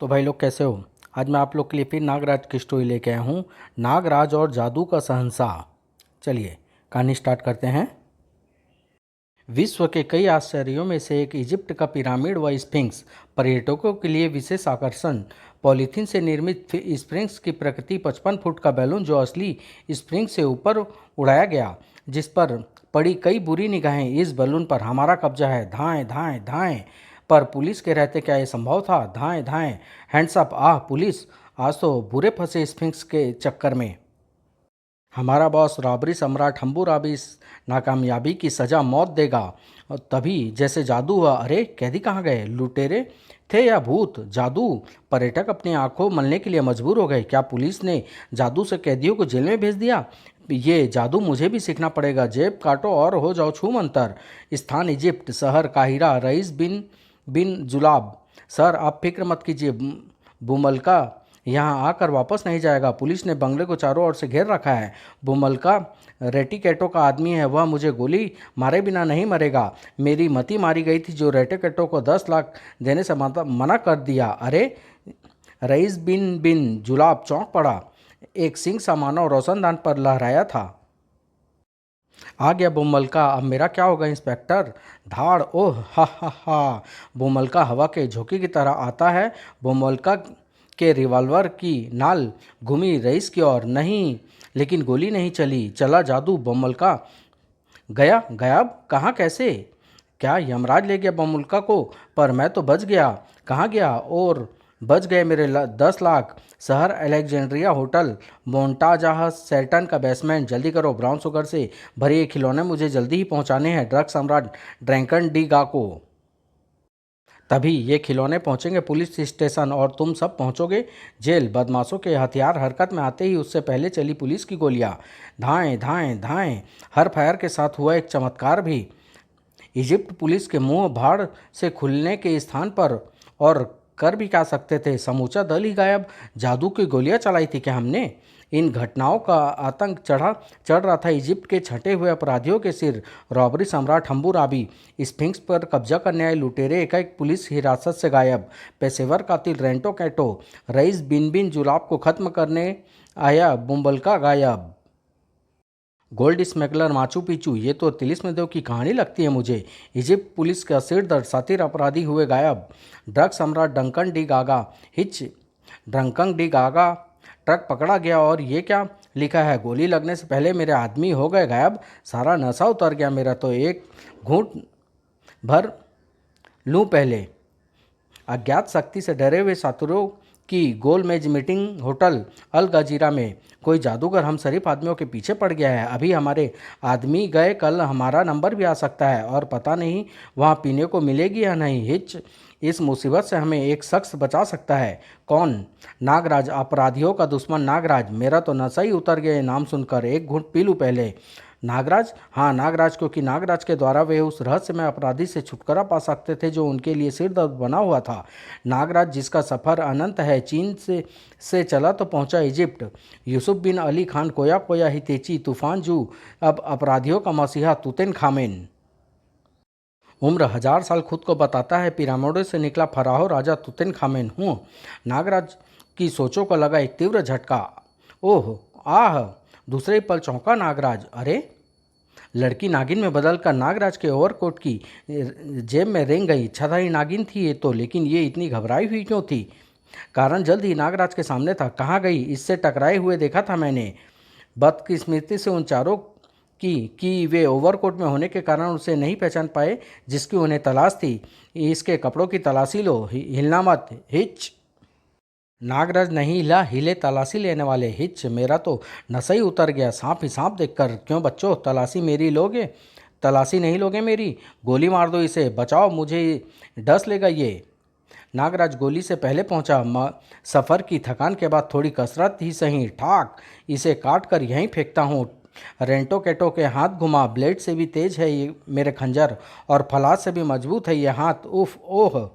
तो भाई लोग कैसे हो। आज मैं आप लोग के लिए फिर नागराज की स्टोरी लेके आया हूँ, नागराज और जादू का शहंशाह। चलिए कहानी स्टार्ट करते हैं। विश्व के कई आश्चर्यों में से एक इजिप्ट का पिरामिड व स्फिंक्स पर्यटकों के लिए विशेष आकर्षण। पॉलीथीन से निर्मित स्प्रिंग्स की प्रकृति 55 फुट का बैलून जो असली स्प्रिंग से ऊपर उड़ाया गया, जिस पर पड़ी कई बुरी निगाहें। इस बैलून पर हमारा कब्जा है, धाएं धाएं धाएं। पर पुलिस के रहते क्या ये संभव था? धाएं धाएं, हैंड्स अप। आह पुलिस, आज तो बुरे फंसे स्फिंक्स के चक्कर में। हमारा बॉस रॉबरी सम्राट हम्बुराबी इस नाकामयाबी की सज़ा मौत देगा। और तभी जैसे जादू हुआ। अरे कैदी कहाँ गए? लुटेरे थे या भूत? जादू। पर्यटक अपनी आंखों मलने के लिए मजबूर हो गए। क्या पुलिस ने जादू से कैदियों को जेल में भेज दिया? ये जादू मुझे भी सीखना पड़ेगा। जेब काटो और हो जाओ छूमंतर। स्थान इजिप्ट, शहर काहिरा, रईस बिन बिन जुलाब। सर आप फिक्र मत कीजिए, बुमलका यहाँ आकर वापस नहीं जाएगा। पुलिस ने बंगले को चारों ओर से घेर रखा है। बुमलका रेटिकेटो का आदमी है, वह मुझे गोली मारे बिना नहीं मरेगा। मेरी मती मारी गई थी जो रेटिकेटो को 10 लाख देने से मना कर दिया। अरे रईस बिन बिन जुलाब चौंक पड़ा। एक सिंह सा मानव रोशनदान पर लहराया था। आ गया बुमलका, अब मेरा क्या होगा इंस्पेक्टर? धाड़, ओह हा हा हा। बुमलका हवा के झोंके की तरह आता है। बुमलका के रिवॉल्वर की नाल घूमी रईस की ओर। नहीं, लेकिन गोली नहीं चली। चला जादू। बुमलका गया गायब। कहाँ, कैसे? क्या यमराज ले गया बुमलका को? पर मैं तो बच गया। कहाँ गया? और बच गए मेरे 10 लाख। शहर अलेक्जेंड्रिया होटल, मोन्टाजाह सेल्टन का बेसमेंट। जल्दी करो, ब्राउन शुगर से भरे ये खिलौने मुझे जल्दी ही पहुंचाने हैं ड्रग सम्राट ड्रैंकन डी गा को। तभी ये खिलौने पहुंचेंगे पुलिस स्टेशन और तुम सब पहुंचोगे जेल। बदमाशों के हथियार हरकत में आते ही उससे पहले चली पुलिस की गोलियां। धाएं धाएं धाएं। हर फायर के साथ हुआ एक चमत्कार भी। इजिप्ट पुलिस के मुंह भाड़ से खुलने के स्थान पर और कर भी क्या सकते थे, समूचा दल ही गायब। जादू की गोलियां चलाई थी क्या हमने? इन घटनाओं का आतंक चढ़ रहा था इजिप्ट के छटे हुए अपराधियों के सिर। रॉबरी सम्राट हम्बुराबी स्फिंक्स पर कब्जा करने आए लुटेरे एकाएक पुलिस हिरासत से गायब। पेशेवर कातिल रेंटो कैटो रईस बिन बिन जुलाब को खत्म करने आया बुम्बलका गायब। गोल्ड स्मगलर माचू पिचू, ये तो तिलिस्म देव की कहानी लगती है मुझे। इजिप्ट पुलिस का सिर दर्द सातिर अपराधी हुए गायब। ड्रग सम्राट डंकन डी गागा हिच ड्रंकन डी गागा ट्रक पकड़ा गया। और ये क्या लिखा है? गोली लगने से पहले मेरे आदमी हो गए गायब। सारा नशा उतर गया मेरा तो। एक घूंट भर लूँ पहले। अज्ञात शक्ति से डरे हुए साथुरों की गोलमेज मीटिंग होटल अल गजीरा में। कोई जादूगर हम शरीफ आदमियों के पीछे पड़ गया है। अभी हमारे आदमी गए, कल हमारा नंबर भी आ सकता है और पता नहीं वहाँ पीने को मिलेगी या नहीं। हिच, इस मुसीबत से हमें एक शख्स बचा सकता है। कौन? नागराज, अपराधियों का दुश्मन नागराज। मेरा तो नशा ही उतर गया नाम सुनकर। एक घूंट पी लूँ पहले। नागराज? हाँ नागराज, क्योंकि नागराज के द्वारा वे उस रहस्यमय अपराधी से छुटकारा पा सकते थे जो उनके लिए सिर दर्द बना हुआ था। नागराज जिसका सफ़र अनंत है। चीन से चला तो पहुंचा इजिप्ट। यूसुफ बिन अली खान कोया कोया हितेची तूफान जू, अब अपराधियों का मसीहा तुतेन खामेन। उम्र 1000 साल खुद को बताता है। पिरामिडों से निकला फराहो राजा तुतेन खामेन हूँ। नागराज की सोचों को लगा एक तीव्र झटका। ओह आह, दूसरे ही पल चौंका नागराज। अरे लड़की नागिन में बदलकर नागराज के ओवरकोट की जेब में रेंग गई। इच्छाधारी नागिन थी ये तो, लेकिन ये इतनी घबराई हुई क्यों थी? कारण जल्द ही नागराज के सामने था। कहाँ गई? इससे टकराए हुए देखा था मैंने। बदकिस्मती से उन चारों की वे ओवरकोट में होने के कारण उसे नहीं पहचान पाए जिसकी उन्हें तलाश थी। इसके कपड़ों की तलाशी लो, हिलना मत। हिच। नागराज नहीं हिला। हिले तलाशी लेने वाले। हिच, मेरा तो नशा ही उतर गया सांप ही सांप देखकर। क्यों बच्चों, तलाशी मेरी लोगे? तलाशी नहीं लोगे मेरी? गोली मार दो इसे, बचाओ मुझे, डस लेगा ये। नागराज गोली से पहले पहुंचा। सफ़र की थकान के बाद थोड़ी कसरत ही सही। ठाक, इसे काट कर यहीं फेंकता हूँ। रेंटो केटो के हाथ घुमा। ब्लेड से भी तेज है ये मेरे खंजर और फलाद से भी मजबूत है ये हाथ। उफ ओह।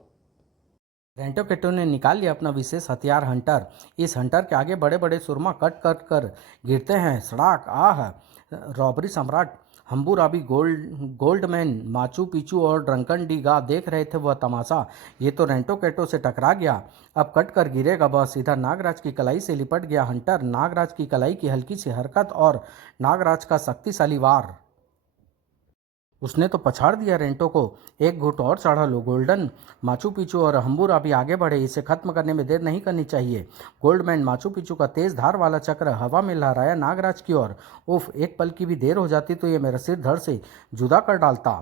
रेंटो केटो ने निकाल लिया अपना विशेष हथियार हंटर। इस हंटर के आगे बड़े बड़े सुरमा कट कट कर गिरते हैं। सड़ाक। आह। रॉबरी सम्राट हम्बुराबी गोल्डमैन, माचू पिचू और ड्रंकन डिगा देख रहे थे वह तमाशा। ये तो रेंटो केटो से टकरा गया, अब कट कर गिरेगा बस। इधर नागराज की कलाई से लिपट गया हंटर। नागराज की कलाई की हल्की सी हरकत और नागराज का शक्तिशाली वार, उसने तो पछाड़ दिया रेंटो को। एक घुट और चढ़ा लो गोल्डन। माचू पिचू और हम्बुराबी आगे बढ़े, इसे खत्म करने में देर नहीं करनी चाहिए। गोल्डमैन माचू पिचू का तेज धार वाला चक्र हवा में लहराया नागराज की ओर। उफ, एक पल की भी देर हो जाती तो ये मेरा सिर धड़ से जुदा कर डालता।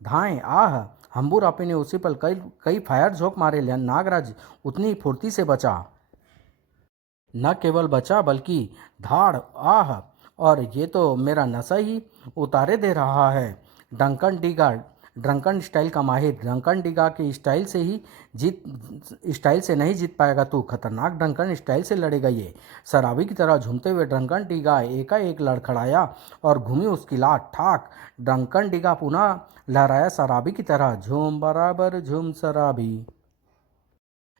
धाएं, आह! हम्बुराबी ने उसी पल कई कई फायर झोंक मारे। नागराज उतनी ही फुर्ती से बचा, न केवल बचा बल्कि धाड़, आह! और ये तो मेरा नशा ही उतारे दे रहा है। डंकन डिगा, ड्रंकन स्टाइल का माहिर। डंकन डिगा के जीत स्टाइल से नहीं जीत पाएगा तू। खतरनाक ड्रंकन स्टाइल से लड़ेगा ये। शराबी की तरह झूमते हुए ड्रंकन डिगा एकाएक लड़खड़ाया और घूमी उसकी लात। ठाक! ड्रंकन डिगा पुनः लहराया शराबी की तरह, झूम बराबर झूम शराबी।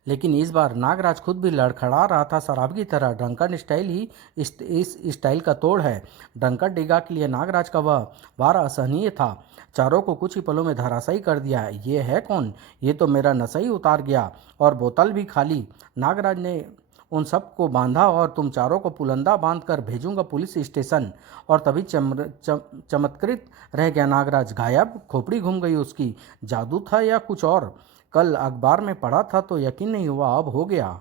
लेकिन इस बार नागराज खुद भी लड़खड़ा रहा था शराब की तरह। ड्रंकन स्टाइल ही इस स्टाइल का तोड़ है। ड्रंकन डिगा के लिए नागराज का वह वार असहनीय था। चारों को कुछ ही पलों में धराशायी कर दिया। ये है कौन? ये तो मेरा नशा ही उतार गया, और बोतल भी खाली। नागराज ने उन सबको बांधा और तुम चारों को पुलंदा बांध कर भेजूंगा पुलिस स्टेशन। और तभी चमत्कृत रह गया नागराज, गायब। खोपड़ी घूम गई उसकी। जादू था या कुछ और? कल अखबार में पढ़ा था तो यकीन नहीं हुआ, अब हो गया।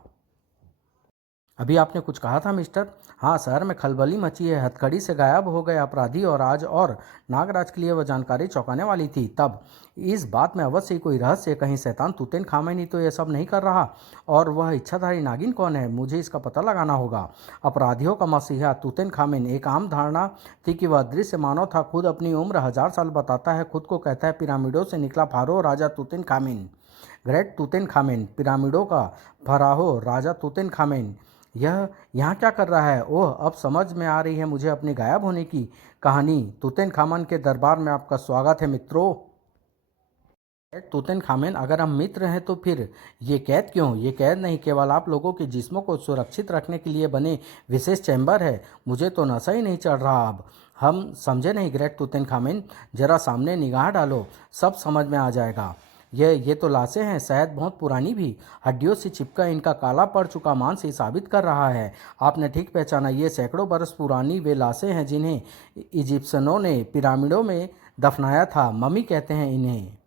अभी आपने कुछ कहा था मिस्टर? हाँ, शहर में खलबली मची है। हथकड़ी से गायब हो गए अपराधी, और आज और नागराज के लिए वह जानकारी चौंकाने वाली थी। तब इस बात में अवश्य ही कोई रहस्य, कहीं शैतान तूतेन खामेनी तो यह सब नहीं कर रहा। और वह इच्छाधारी नागिन कौन है? मुझे इसका पता लगाना होगा। अपराधियों का मसीहा तूतेन खामेन। एक आम धारणा थी कि वह अदृश्य मानव था। खुद अपनी उम्र 1000 साल बताता है, खुद को कहता है पिरामिडों से निकला फारो राजा तूतेन खामेन। ग्रेट तूतेन खामेन, पिरामिडों का फराहो राजा तूतेन खामेन। यह यहाँ क्या कर रहा है? ओह, अब समझ में आ रही है मुझे अपने गायब होने की कहानी। तूतेन खामन के दरबार में आपका स्वागत है मित्रों। तूतेन खामेन, अगर हम मित्र हैं तो फिर ये कैद क्यों? ये कैद नहीं, केवल आप लोगों के जिस्मों को सुरक्षित रखने के लिए बने विशेष चैम्बर है। मुझे तो नशा ही नहीं चढ़ रहा अब। हम समझे नहीं ग्रेट तूतेन खामेन, जरा सामने निगाह डालो, सब समझ में आ जाएगा। ये तो लाशें हैं, शायद बहुत पुरानी भी। हड्डियों से चिपका इनका काला पड़ चुका मांस ही साबित कर रहा है। आपने ठीक पहचाना, ये सैकड़ों बरस पुरानी वे लाशें हैं जिन्हें इजिप्शियनों ने पिरामिडों में दफनाया था। मम्मी कहते हैं इन्हें।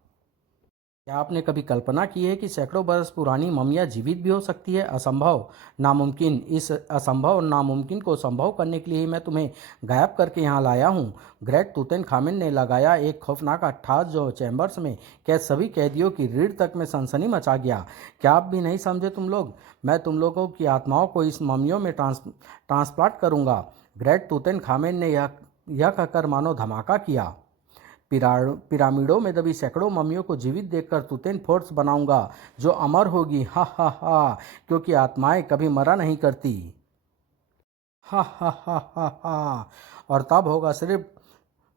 क्या आपने कभी कल्पना की है कि सैकड़ों बरस पुरानी ममिया जीवित भी हो सकती है? असंभव, नामुमकिन। इस असंभव और नामुमकिन को संभव करने के लिए ही मैं तुम्हें गायब करके यहाँ लाया हूँ। ग्रेट तूतेन खामिन ने लगाया एक खौफनाक अट्ठास जो चैम्बर्स में कैद सभी कैदियों की रीढ़ तक में सनसनी मचा गया। क्या आप भी नहीं समझे तुम लोग? मैं तुम लोगों की आत्माओं को इस ममियों में ट्रांसप्लांट करूँगा। ग्रेट तूतेन खामिन ने यह कहकर मानो धमाका किया। पिरामिडों में दबी सैकड़ों मम्मियों को जीवित देखकर तूतेन फोर्स बनाऊंगा जो अमर होगी। हा हा हा, क्योंकि आत्माएं कभी मरा नहीं करती। हा हा हा हा हा। और तब होगा सिर्फ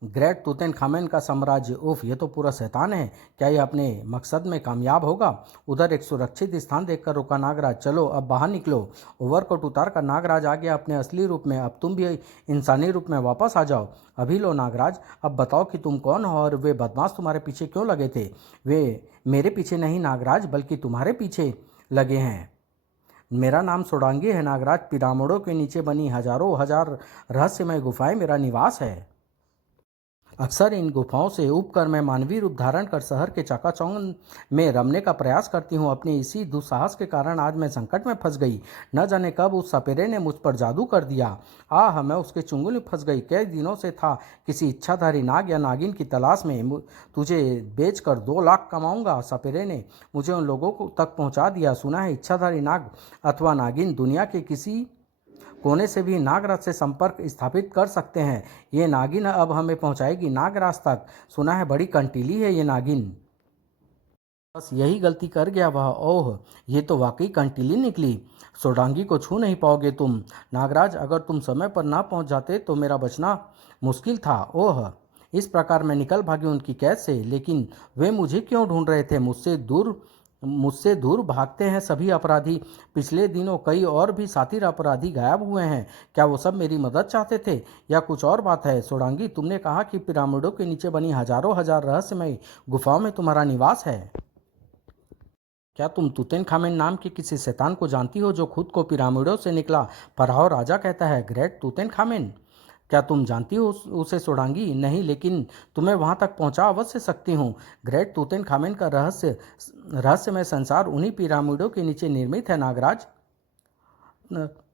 ग्रेट तूतेन खामेन का साम्राज्य। उफ, ये तो पूरा शैतान है। क्या ये अपने मकसद में कामयाब होगा? उधर एक सुरक्षित स्थान देखकर रुका नागराज। चलो अब बाहर निकलो। ओवरकोट उतार कर नागराज आ गया अपने असली रूप में। अब तुम भी इंसानी रूप में वापस आ जाओ। अभी लो नागराज, अब बताओ कि तुम कौन हो और वे बदमाश तुम्हारे पीछे क्यों लगे थे? वे मेरे पीछे नहीं नागराज, बल्कि तुम्हारे पीछे लगे हैं। मेरा नाम सोडांगी है नागराज। पिरामिडों के नीचे बनी हजारों हजार रहस्यमय गुफाएं मेरा निवास है। अक्सर इन गुफाओं से उबकर मैं मानवीय रूप धारण कर शहर के चकाचौंध में रमने का प्रयास करती हूँ। अपने इसी दुस्साहस के कारण आज मैं संकट में फंस गई। न जाने कब उस सपेरे ने मुझ पर जादू कर दिया। आह, मैं उसके चुंगल में फंस गई। कई दिनों से था किसी इच्छाधारी नाग या नागिन की तलाश में। तुझे बेचकर 2 लाख कमाऊंगा। सपेरे ने मुझे उन लोगों को तक पहुँचा दिया। सुना है इच्छाधारी नाग अथवा नागिन दुनिया के किसी कोने से भी नागराज से संपर्क स्थापित कर सकते हैं। ये नागिन अब हमें पहुंचाएगी नागराज तक। सुना है बड़ी कंटीली है ये नागिन। बस यही गलती कर गया वह। ओह, ये तो वाकई कंटीली निकली। सोडांगी को छू नहीं पाओगे तुम। नागराज, अगर तुम समय पर ना पहुंच जाते तो मेरा बचना मुश्किल था। ओह, इस प्रकार मैं निकल भागी उनकी कैद से। लेकिन वे मुझे क्यों ढूंढ रहे थे? मुझसे दूर मुझसे दूर भागते हैं सभी अपराधी। पिछले दिनों कई और भी साथी अपराधी गायब हुए हैं। क्या वो सब मेरी मदद चाहते थे या कुछ और बात है? सोडांगी, तुमने कहा कि पिरामिडों के नीचे बनी हजारों हजार रहस्यमय गुफाओं में तुम्हारा निवास है। क्या तुम तुतनखामेन नाम के किसी शैतान को जानती हो जो खुद को पिरामिडों से निकला फराहो राजा कहता है? ग्रेट तुतनखामेन, क्या तुम जानती हो उसे? सोडांगी, नहीं, लेकिन तुम्हें वहां तक पहुंचा अवश्य सकती हूँ। ग्रेट तुतनखामेन का रहस्यमय संसार उन्हीं पिरामिडों के नीचे निर्मित है नागराज।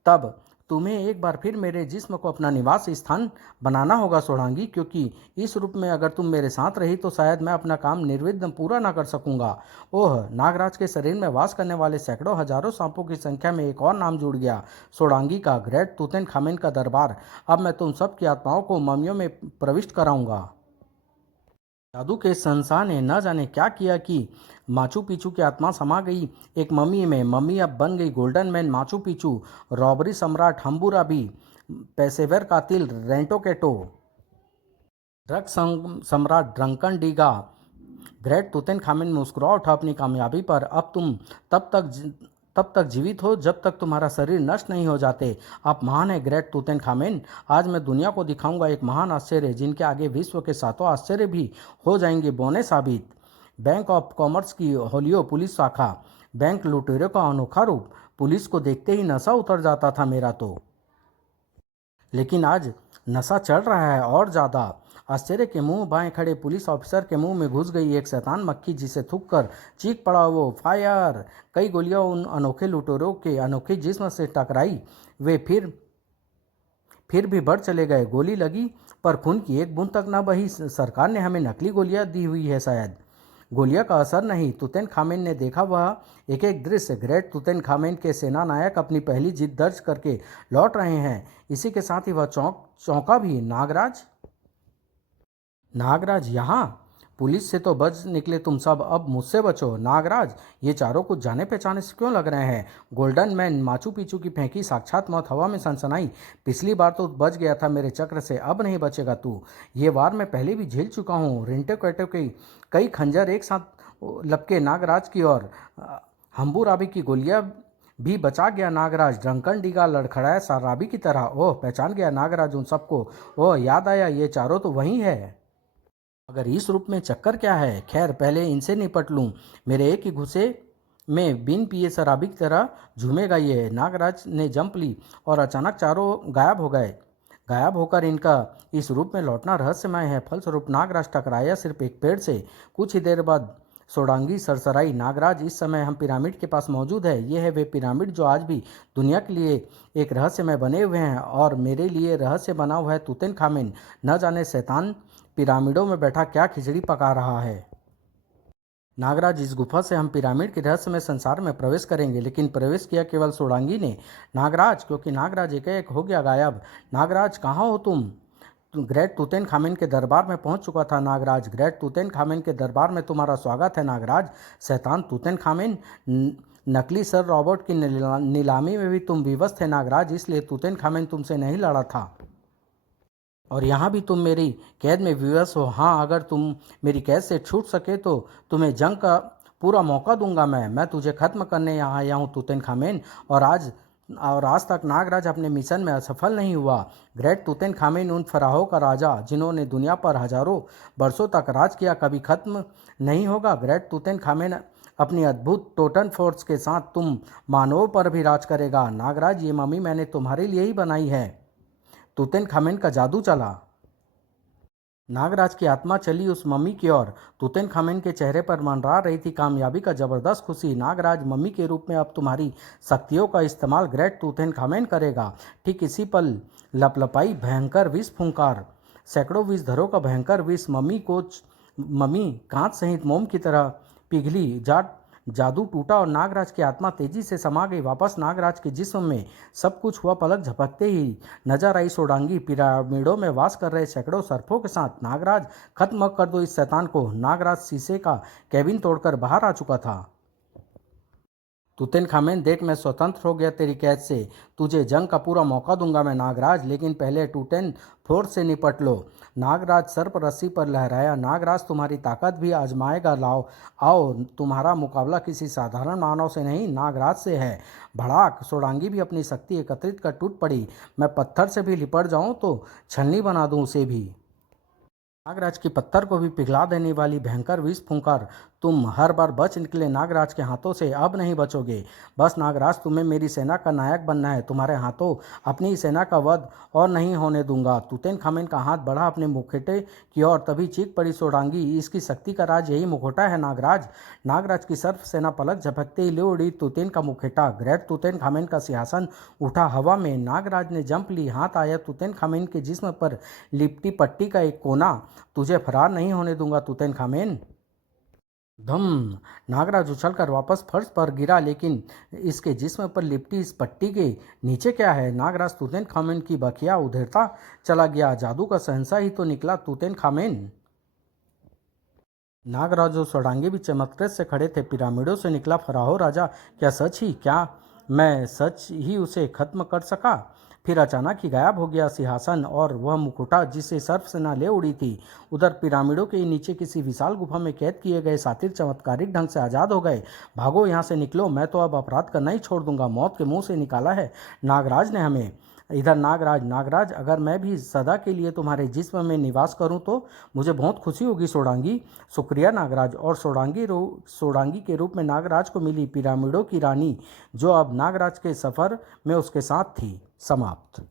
तब तुम्हें एक बार फिर मेरे जिस्म को अपना निवास स्थान बनाना होगा सोडांगी, क्योंकि इस रूप में अगर तुम मेरे साथ रही तो शायद मैं अपना काम निर्विघ्न पूरा ना कर सकूंगा। ओह, नागराज के शरीर में वास करने वाले सैकड़ों हजारों सांपों की संख्या में एक और नाम जुड़ गया, सोडांगी का। ग्रेट तुतनखामेन का दरबार। अब मैं तुम सब की आत्माओं को ममियों में प्रविष्ट कराऊंगा। जादू के संसार ने न जाने क्या किया कि माचू पिचू की आत्मा समा गई एक मम्मी में। मम्मी अब बन गई golden man Machu Picchu, robbery सम्राट हम्बुराबी, पेशेवर कातिल रेंटो केटो, सम्राट ड्रंकन डीगा। ग्रेट तुतनखामेन मुस्कुरा उठा अपनी कामयाबी पर। अब तुम तब तक जीवित हो जब तक तुम्हारा शरीर नष्ट नहीं हो जाते। आप महान है ग्रेट तुतनखामेन। आज मैं दुनिया को दिखाऊंगा एक महान आश्चर्य जिनके आगे विश्व के सातों आश्चर्य भी हो जाएंगे बौने साबित। बैंक ऑफ कॉमर्स की होलियो पुलिस शाखा, बैंक लुटेरों का अनोखा रूप। पुलिस को देखते ही नशा उतर जाता था मेरा तो, लेकिन आज नशा चढ़ रहा है और ज़्यादा। आश्चर्य के मुंह बाएं खड़े पुलिस ऑफिसर के मुंह में घुस गई एक शैतान मक्खी, जिसे थूक कर चीख पड़ा वो, फायर। कई गोलियां उन अनोखे लुटेरों के अनोखे जिस्म से टकराई। वे फिर भी बढ़ चले गए। गोली लगी पर खून की एक बूंद तक न बही। सरकार ने हमें नकली गोलियां दी हुई है शायद। गोलियां का असर नहीं। तुतनखामेन ने देखा वह एक एक दृश्य। ग्रेट तुतनखामेन के सेना नायक अपनी पहली जीत दर्ज करके लौट रहे हैं। इसी के साथ ही वह चौंका भी। नागराज यहाँ? पुलिस से तो बच निकले तुम सब, अब मुझसे बचो। नागराज, ये चारों कुछ जाने पहचाने से क्यों लग रहे हैं? गोल्डन मैन माचू पिचू की फेंकी साक्षात मौत हवा में सनसनाई। पिछली बार तो बच गया था मेरे चक्र से, अब नहीं बचेगा तू। ये वार मैं पहले भी झेल चुका हूँ। रिंटे कैटो के कई खंजर एक साथ लपके नागराज की ओर। हम्बुराबी की गोलियां भी बचा गया नागराज। ड्रंकन डीगा लड़खड़ाया शराबी की तरह। ओह, पहचान गया नागराज उन सबको। ओह, याद आया, ये चारों तो वही है। मगर इस रूप में चक्कर क्या है? खैर, पहले इनसे निपट लूं। मेरे एक ही घुसे में बिन पिए शराबी की तरह झूमेगा ये। नागराज ने जंप ली और अचानक चारों गायब हो गए। गायब होकर इनका इस रूप में लौटना रहस्यमय है। फलस्वरूप नागराज टकराया सिर्फ एक पेड़ से। कुछ ही देर बाद सोडांगी सरसराई, नागराज, इस समय हम पिरामिड के पास मौजूद है। ये है वे पिरामिड जो आज भी दुनिया के लिए एक रहस्यमय बने हुए हैं, और मेरे लिए रहस्य बना हुआ है तुतनखामेन। न जाने शैतान पिरामिडों में बैठा क्या खिचड़ी पका रहा है। नागराज, इस गुफा से हम पिरामिड के रहस्यमय संसार में प्रवेश करेंगे, लेकिन प्रवेश किया केवल सोडांगी ने। नागराज, क्योंकि नागराज एक हो गया गायब। नागराज, कहाँ हो तुम? ग्रेट तुतनखामेन के दरबार में पहुंच चुका था नागराज। ग्रेट तुतनखामेन के दरबार में तुम्हारा स्वागत है नागराज। शैतान तुतनखामेन, नकली सर रॉबर्ट की नीलामी में भी तुम विवश थे नागराज, इसलिए तुतनखामेन तुमसे नहीं लड़ा था, और यहाँ भी तुम मेरी कैद में विवश हो। हाँ, अगर तुम मेरी कैद से छूट सके तो तुम्हें जंग का पूरा मौका दूंगा। मैं तुझे खत्म करने यहाँ आया हूँ तुतनखामेन, और आज तक नागराज अपने मिशन में असफल नहीं हुआ। ग्रेट तुतनखामेन उन फराहों का राजा जिन्होंने दुनिया पर हजारों वर्षों तक राज किया कभी खत्म नहीं होगा। ग्रेट तुतनखामेन अपनी अद्भुत टोटन फोर्स के साथ तुम मानवों पर भी राज करेगा। नागराज, ये मम्मी मैंने तुम्हारे लिए ही बनाई है। तुतनखामेन का जादू चला। नागराज की आत्मा चली उस मम्मी की ओर। तुतनखामेन के चेहरे पर मंडरा रही थी कामयाबी का जबरदस्त खुशी। नागराज, मम्मी के रूप में अब तुम्हारी शक्तियों का इस्तेमाल ग्रेट तुतनखामेन करेगा। ठीक इसी पल लपलपाई भयंकर विष फुंकार। सैकड़ों विषधरों का भयंकर विष मम्मी कांच सहित मोम की तरह पिघली। जादू टूटा और नागराज की आत्मा तेजी से समा गई वापस नागराज के जिस्म में। सब कुछ हुआ पलक झपकते ही। नजर आई सोडांगी पिरामिडों में वास कर रहे सैकड़ों सर्पों के साथ। नागराज, खत्म कर दो इस शैतान को। नागराज शीशे का कैबिन तोड़कर बाहर आ चुका था। तूतनखामेन, देख मैं स्वतंत्र हो गया तेरी कैद से। तुझे जंग का पूरा मौका दूंगा मैं नागराज, लेकिन पहले टूटेन फोर्स से निपट लो। नागराज सर्प रस्सी पर लहराया। नागराज तुम्हारी ताकत भी आजमाएगा। लाओ आओ, तुम्हारा मुकाबला किसी साधारण मानव से नहीं, नागराज से है। भड़ाक, सोडांगी भी अपनी शक्ति एकत्रित कर टूट पड़ी। मैं पत्थर से भी लिपट जाऊं तो छलनी बना दूं उसे भी। नागराज की पत्थर को भी पिघला देने वाली भयंकर विष फूंकर तुम हर बार बच निकले नागराज के हाथों से, अब नहीं बचोगे। बस नागराज, तुम्हें मेरी सेना का नायक बनना है। तुम्हारे हाथों अपनी ही सेना का वध और नहीं होने दूंगा। तूतनखामेन का हाथ बढ़ा अपने मुखौटे की ओर, तभी चीख पड़ी सोडांगी, इसकी शक्ति का राज यही मुखौटा है नागराज। नागराज की सर्प सेना पलक झपकते ही ले उड़ी तूतेन का मुखौटा। ग्रेट तूतनखामेन का सिंहासन उठा हवा में। नागराज ने जंप ली। हाथ आया तूतनखामेन के जिस्म पर लिपटी पट्टी का एक कोना। तुझे फरार नहीं होने दूंगा तूतनखामेन। धम, नागराज उछलकर वापस फर्श पर गिरा, लेकिन इसके जिस्म पर लिपटी इस पट्टी के नीचे क्या है? नागराज तूतनखामेन की बखिया उधेड़ता चला गया। जादू का शहंशाह ही तो निकला तूतनखामेन। नागराज और सोडांगी भी चमत्कृत से खड़े थे। पिरामिडों से निकला फराहो राजा, क्या सच ही? क्या मैं सच ही उसे खत्म कर सका? फिर अचानक ही गायब हो गया सिंहासन और वह मुकुटा जिसे सर्प सेना ले उड़ी थी। उधर पिरामिडों के नीचे किसी विशाल गुफा में कैद किए गए सातिर चमत्कारिक ढंग से आज़ाद हो गए। भागो यहाँ से, निकलो, मैं तो अब अपराध करना ही छोड़ दूंगा। मौत के मुंह से निकाला है नागराज ने हमें। इधर नागराज, नागराज, अगर मैं भी सदा के लिए तुम्हारे जिस्म में निवास करूं तो मुझे बहुत खुशी होगी सोडांगी। शुक्रिया नागराज। और सोडांगी के रूप में नागराज को मिली पिरामिडों की रानी, जो अब नागराज के सफ़र में उसके साथ थी। समाप्त।